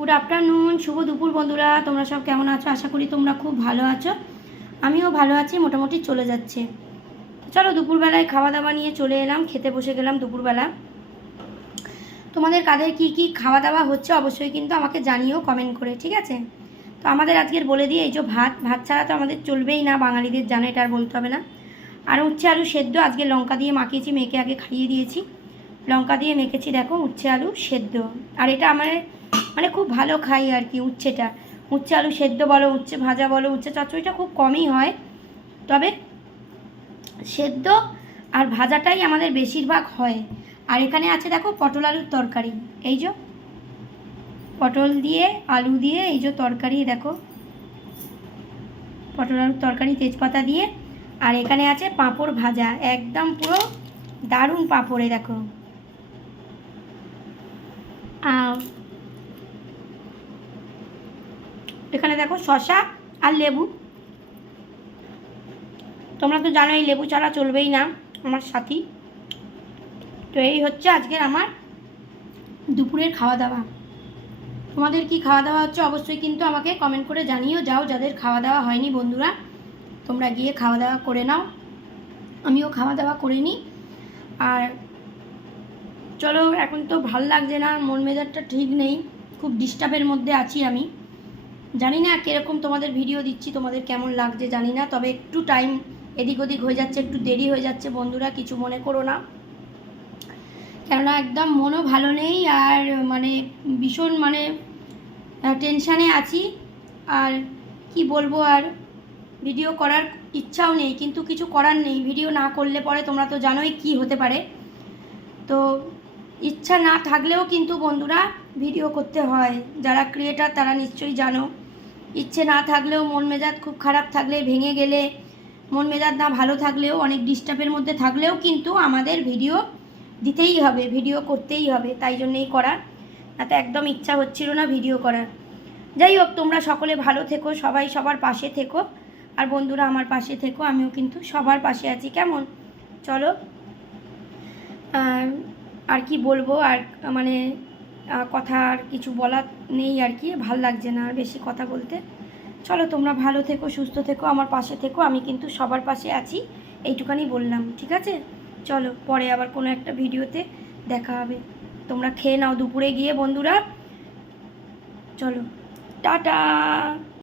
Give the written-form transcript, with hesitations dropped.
Good afternoon, শুভ দুপুর বন্ধুরা। তোমরা সব কেমন আছো? আশা করি তোমরা খুব ভালো আছো। আমিও ভালো আছি, মোটামুটি চলে যাচ্ছে। চলো দুপুরবেলায় খাওয়া দাওয়া নিয়ে চলে এলাম, খেতে বসে গেলাম দুপুরবেলা। তোমাদের কাদের কি কি খাওয়া দাওয়া হচ্ছে অবশ্যই কিন্তু আমাকে জানিও কমেন্ট করে, ঠিক আছে? তো আমাদের আজকের বলে দিই, এই যে ভাত ছাড়া তো আমাদের চলবেই না, বাঙালিদের জানো, এটা আর বলতে হবে না। আর উচ্ছে আলু সেদ্ধ আজকে লঙ্কা দিয়ে মাখিয়েছি, মেয়েকে আগে খাইয়ে দিয়েছি, লঙ্কা দিয়ে মেখেছি, দেখো উচ্ছে আলু সেদ্ধ। আর এটা আমার মানে খুব ভালো খাই আর কি উচ্ছেটা। উচ্ছে আলু সেদ্ধ বলো, উচ্ছে ভাজা বলো, উচ্ছে চচ্চড়িটা খুব কমই হয়, তবে সেদ্ধ আর ভাজাটাই আমাদের বেশিরভাগ হয়। আর এখানে আছে দেখো পটল আলুর তরকারি, এই যে পটল দিয়ে আলু দিয়ে এই যে তরকারি, দেখো পটল আলুর তরকারি তেজপাতা দিয়ে। আর এখানে আছে পাঁপড় ভাজা, একদম পুরো দারুণ পাঁপড়ে, দেখো। এখানে দেখো শসা আর লেবু। তোমরা তো জানোই লেবু ছাড়া চলবেই না আমার সাথী। তো এই হচ্ছে আজকের আমার দুপুরের খাওয়া দাওয়া। তোমাদের কি খাওয়া দাওয়া হচ্ছে অবশ্যই কিন্তু আমাকে কমেন্ট করে জানিও। যাও, যাদের খাওয়া দাওয়া হয়নি বন্ধুরা, তোমরা গিয়ে খাওয়া দাওয়া করে নাও, আমিও খাওয়া দাওয়া করে নিই। আর চলো, এখন তো ভাল লাগছে না, মন মেজাজটা ঠিক নেই, খুব ডিস্টার্বের মধ্যে আছি আমি। জানি না কীরকম তোমাদের ভিডিও দিচ্ছি, তোমাদের কেমন লাগছে জানি না, তবে একটু টাইম এদিক ওদিক হয়ে যাচ্ছে, একটু দেরি হয়ে যাচ্ছে বন্ধুরা, কিছু মনে করো না। কেননা একদম মনও ভালো নেই, আর মানে ভীষণ মানে টেনশানে আছি। আর কি বলবো, আর ভিডিও করার ইচ্ছাও নেই, কিন্তু কিছু করার নেই, ভিডিও না করলে পরে তোমরা তো জানোই কি হতে পারে। তো ইচ্ছা না থাকলেও কিন্তু বন্ধুরা ভিডিও করতে হয়, যারা ক্রিয়েটার তারা নিশ্চয়ই জানো। ইচ্ছে না থাকলেও, মন মেজাজ খুব খারাপ থাকলে, ভেঙে গেলে, মন মেজাজ না ভালো থাকলেও, অনেক ডিস্টার্বের মধ্যে থাকলেও কিন্তু আমাদের ভিডিও দিতেই হবে, ভিডিও করতেই হবে, তাই জন্যেই করা। না তো একদম ইচ্ছা হচ্ছিল না ভিডিও করার। যাই হোক, তোমরা সকলে ভালো থেকো, সবাই সবার পাশে থেকো, আর বন্ধুরা আমার পাশে থেকো, আমিও কিন্তু সবার পাশে আছি, কেমন? চলো, আর কি বলবো, আর মানে কথা আর কিছু বলার নেই আর কি, ভাল লাগছে না আর বেশি কথা বলতে। চলো, তোমরা ভালো থেকো, সুস্থ থেকো, আমার পাশে থেকো, আমি কিন্তু সবার পাশে আছি, এইটুখানি বললাম, ঠিক আছে? চলো, পরে আবার কোনো একটা ভিডিওতে দেখা হবে। তোমরা খেয়ে নাও দুপুরে গিয়ে বন্ধুরা, চলো, টাটা।